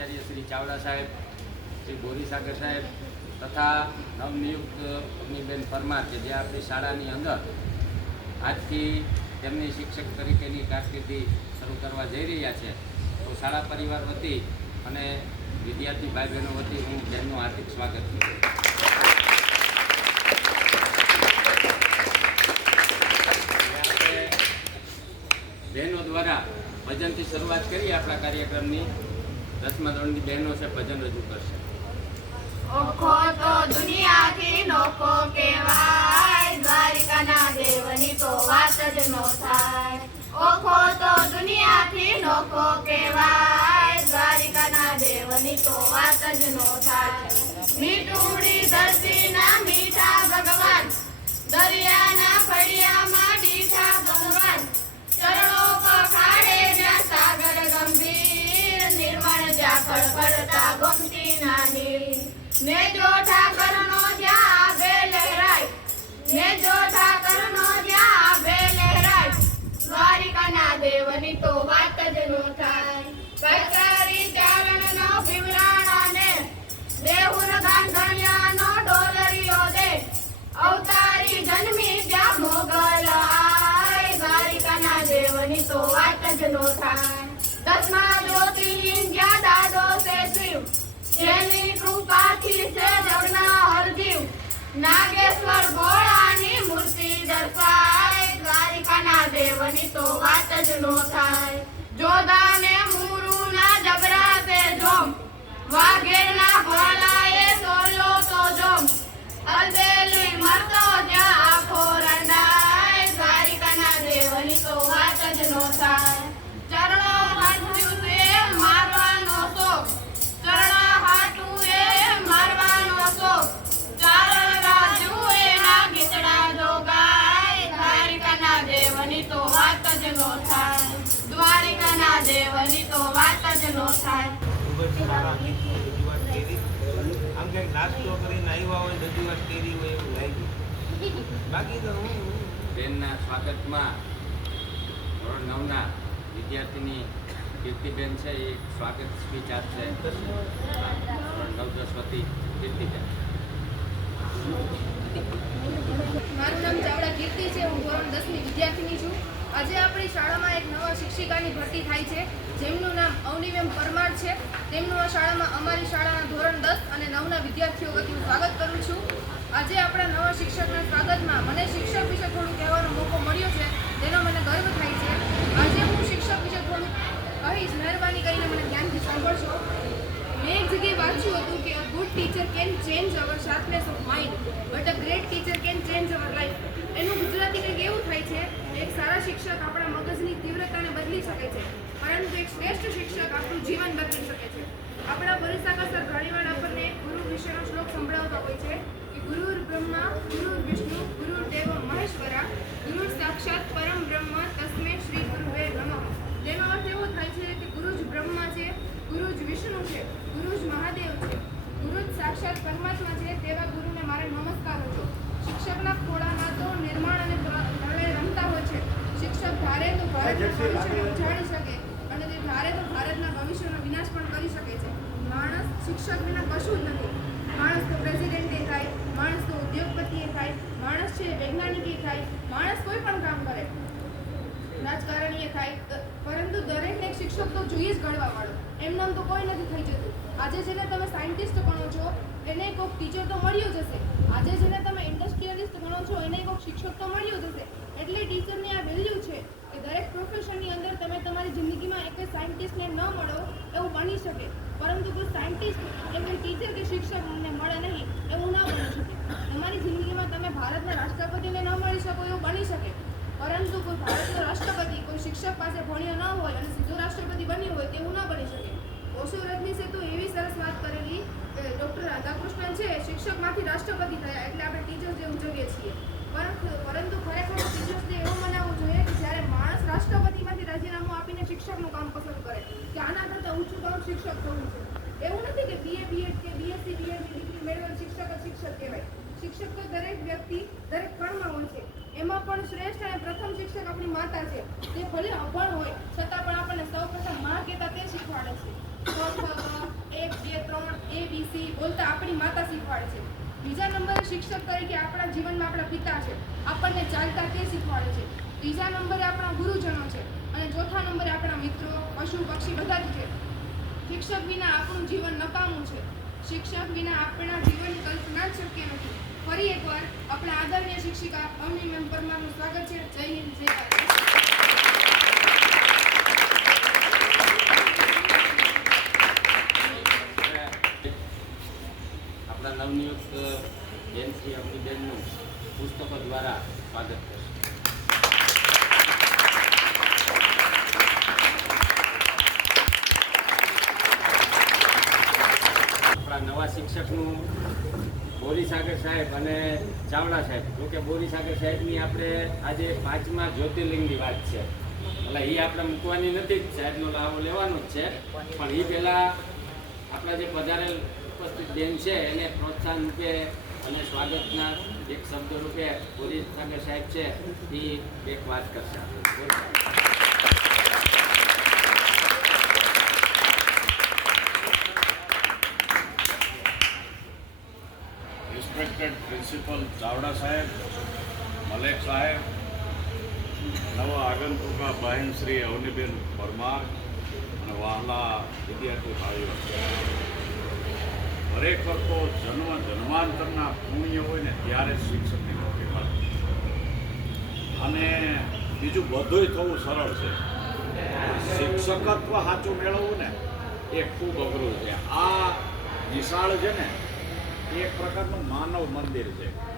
આચાર્ય શ્રી ચાવડા સાહેબ, શ્રી ગોરીસાગર સાહેબ તથા નવનિયુક્ત અગ્નિબેન પરમાર કે જે આપણી શાળાની અંદર આજથી તેમની શિક્ષક તરીકેની કારકિર્દી શરૂ કરવા જઈ રહ્યા છે. તો શાળા પરિવાર વતી અને વિદ્યાર્થી ભાઈ બહેનો વતી હું તેમનું હાર્દિક સ્વાગત કરું બહેનો દ્વારા ભજનથી શરૂઆત કરી આપણા કાર્યક્રમની. દસમા ધોરણની બહેનો છે, ભજન રજૂ કરશે. ઓખો તો દુનિયાથી નોખો કહેવાય, દ્વારિકાના દેવની તો વાત જ નો થાય. ઓખો તો દુનિયાથી નોખો કેવાય દ્વારિકાના દેવની તો વાત જ નો થાય. મીઠુડી ધરતીના મીઠા ભગવાન દેવની તો વાત જ નો થાય. દે. અવતારી જન્મી ત્યાં મોગલ આય. દ્વારિકાના દેવની થાય. દસમા જ્યોતિર્લિંગ જ્યાં દાદો નાગેશ્વર ભોળાની મૂર્તિ દર્શાય દ્વારિકાના દેવની તો વાત જ નો થાય. જોધાને દેવની તો વાત જ નો થાય. આમ કે નાસ્તો કરીને આવ્યા હોય બધી વાત કેરી હોય એવું લાગ્યું. બાકી તો હું બેનના સ્વાગતમાં ધોરણ નવના વિદ્યાર્થીની કીર્તિબેન છે એ સ્વાગત સ્પીચ આપશે. ધોરણ નવ દસ વતી કીર્તિબેન મારું નામ ચાવડા કીર્તિ છે હું ધોરણ દસની વિદ્યાર્થીની છું આજે આપણી શાળામાં એક નવા શિક્ષિકાની ભરતી થાય છે. જેમનું નામ અવનિવેમ પરમાર છે. તેમનું આ શાળામાં અમારી શાળાના ધોરણ દસ અને નવના વિદ્યાર્થીઓ વતી સ્વાગત કરું છું. આજે આપણા નવા શિક્ષકના સ્વાગતમાં મને શિક્ષક વિશે થોડું કહેવાનો મોકો મળ્યો છે. તેનો મને ગર્વ થાય છે. આજે હું શિક્ષક વિશે થોડું કહીશ, મહેરબાની કરીને મને ધ્યાનથી સાંભળશો. વાંચ્યું હતું કે good teacher can change our sharpness of mind but a great teacher can change our life એનું ગુજરાતી કંઈક એવું થાય છે, એક સારા શિક્ષક આપણા મગજની તીવ્રતાને બદલી શકે છે, પરંતુ એક શ્રેષ્ઠ શિક્ષક આપણું જીવન બદલી શકે છે આપણા બોરીસાગર સર ઘણીવાર આપણને ગુરુ વિશેનો શ્લોક સંભળાવતા હોય છે કે ગુરુર બ્રહ્મા ગુરુર વિષ્ણુ ગુરુર દેવ મહેશ્વરા ગુરુ સાક્ષાત પરમ બ્રહ્મ તસ્મે શ્રી ગુરુવે નમઃ તેનો અર્થ એવો થાય છે કે ગુરુ જ બ્રહ્મા છે ગુરુ જ વિષ્ણુ છે ગુરુ જ મહાદેવ છે ગુરુ જ સાક્ષાત પરમાત્મા છે તેવા ગુરુને મારે નમસ્કાર હતો શિક્ષકના ખોળામાં તો નિર્માણ અને પ્રલય રમતા હોય છે શિક્ષક ધારે તો ભારતના ભવિષ્યને ઉજાડી શકે અને તે ધારે તો ભારતના ભવિષ્યનો વિનાશ પણ કરી શકે છે. માણસ શિક્ષક વિના કશું જ નથી. માણસ તો પ્રેસિડેન્ટે થાય માણસ તો ઉદ્યોગપતિએ થાય માણસ છે વૈજ્ઞાનિકે થાય માણસ કોઈ પણ કામ કરે. રાજકારણીએ થાય પરંતુ દરેકને એક શિક્ષક તો જોઈએ જ ઘડવા વાળો. એમ તો કોઈ નથી થઈ જતું. આજે જેને તમે સાયન્ટિસ્ટ ગણો છો એને કોઈક ટીચર તો મળ્યો જ હશે. આજે જેને તમે ઇન્ડસ્ટ્રીયલિસ્ટ ગણો છો એને કોઈક શિક્ષક તો મળ્યો જ હશે. એટલે ટીચરની આ વેલ્યુ છે કે દરેક પ્રોફેશનની અંદર તમે તમારી જિંદગીમાં એક સાયન્ટિસ્ટને ન મળો એવું બની શકે. પરંતુ કોઈ સાયન્ટિસ્ટ કે કોઈ ટીચર કે શિક્ષકને મળે નહીં એવું ન બની શકે. તમારી જિંદગીમાં તમે ભારતના રાષ્ટ્રપતિને ન મળી શકો એવું બની શકે. પરંતુ કોઈ ભારતનો રાષ્ટ્રપતિ, કોઈ શિક્ષક પાસે ભણ્યો ન હોય અને સીધો રાષ્ટ્રપતિ બન્યો હોય તેવું ન બની શકે. ઓશો રજનીશે તો એવી સરસ વાત કરેલી કે ડૉક્ટર રાધાકૃષ્ણન છે શિક્ષકમાંથી રાષ્ટ્રપતિ થયા એટલે આપણે ટીચર જે ઉજવીએ છીએ. પરંતુ ખરેખર ટીચર્સ ડે એવું મનાવવું જોઈએ કે જ્યારે માણસ રાષ્ટ્રપતિમાંથી રાજીનામું આપીને શિક્ષકનું કામ પસંદ કરે કે આના કરતાં ઊંચું કામ શિક્ષક થવું છે એવું નથી કે બીએ બીએડ કે બીએસસી બીએડની ડિગ્રી મેળવેલ શિક્ષક જ શિક્ષક કહેવાય. શિક્ષક દરેક વ્યક્તિ દરેક કણમાં હોય છે. એમાં પણ શ્રેષ્ઠ અને પ્રથમ શિક્ષક આપણી માતા છે. તે ભલે અભણ હોય છતાં પણ આપણને સૌ પ્રથમ કહેતા તે શીખવાડે છે. ક, ખ, ગ, એબીસી બોલતા આપણી માતા શીખવાડે છે. બીજા નંબરે શિક્ષક તરીકે આપણા જીવનમાં આપણા પિતા છે. આપણને ચાલતા તે શીખવાડે છે. ત્રીજા નંબરે આપણા ગુરુજનો છે અને ચોથા નંબરે આપણા મિત્રો, પશુ, પક્ષી બધા જ છે. શિક્ષક વિના આપણું જીવન નકામું છે. શિક્ષક વિના આપણા જીવનની કલ્પના જ શક્ય નથી. ફરી એકવાર આપણા આદરણીય શિક્ષિકા અવની મેમ પરમારનું સ્વાગત છે. જય હિન્દ, જય ભારત આપણા નવનિયુક્ત બેન શ્રી પુસ્તકો દ્વારા સ્વાગત કરશે. આપણા નવા શિક્ષકનું બોરીસાગર સાહેબ અને ચાવડા સાહેબ, જોકે બોરીસાગર સાહેબની આપણે આજે પાંચમા જ્યોતિર્લિંગની વાત છે. એટલે એ આપણે મૂકવાની નથી જ સાહેબનો લાભ લેવાનો જ છે. પણ એ પહેલાં આપણા જે પધારેલ ઉપસ્થિત બેન છે, એને પ્રોત્સાહન રૂપે અને સ્વાગતના એક શબ્દ રૂપે પોલીસ બોરીસાગર સાહેબ છે, એ એક વાત કરશે. રિસ્પેક્ટેડ પ્રિન્સિપલ ચાવડા સાહેબ, મલેક સાહેબ, નવા આગંતુકા બહેન શ્રી અવનીબેન પરમાર અને વહાલા વિદ્યાર્થી ભાઈઓ. ખરેખર તો જન્મ જન્માંતરના પુણ્ય હોય ને ત્યારે શિક્ષકની નોકરી મળે. અને બીજું બધુંય થવું સરળ છે. શિક્ષકત્વ સાચું મેળવવું ને એ ખૂબ અઘરું છે. આ નિશાળ છે ને એક પ્રકારનું માનવ મંદિર છે.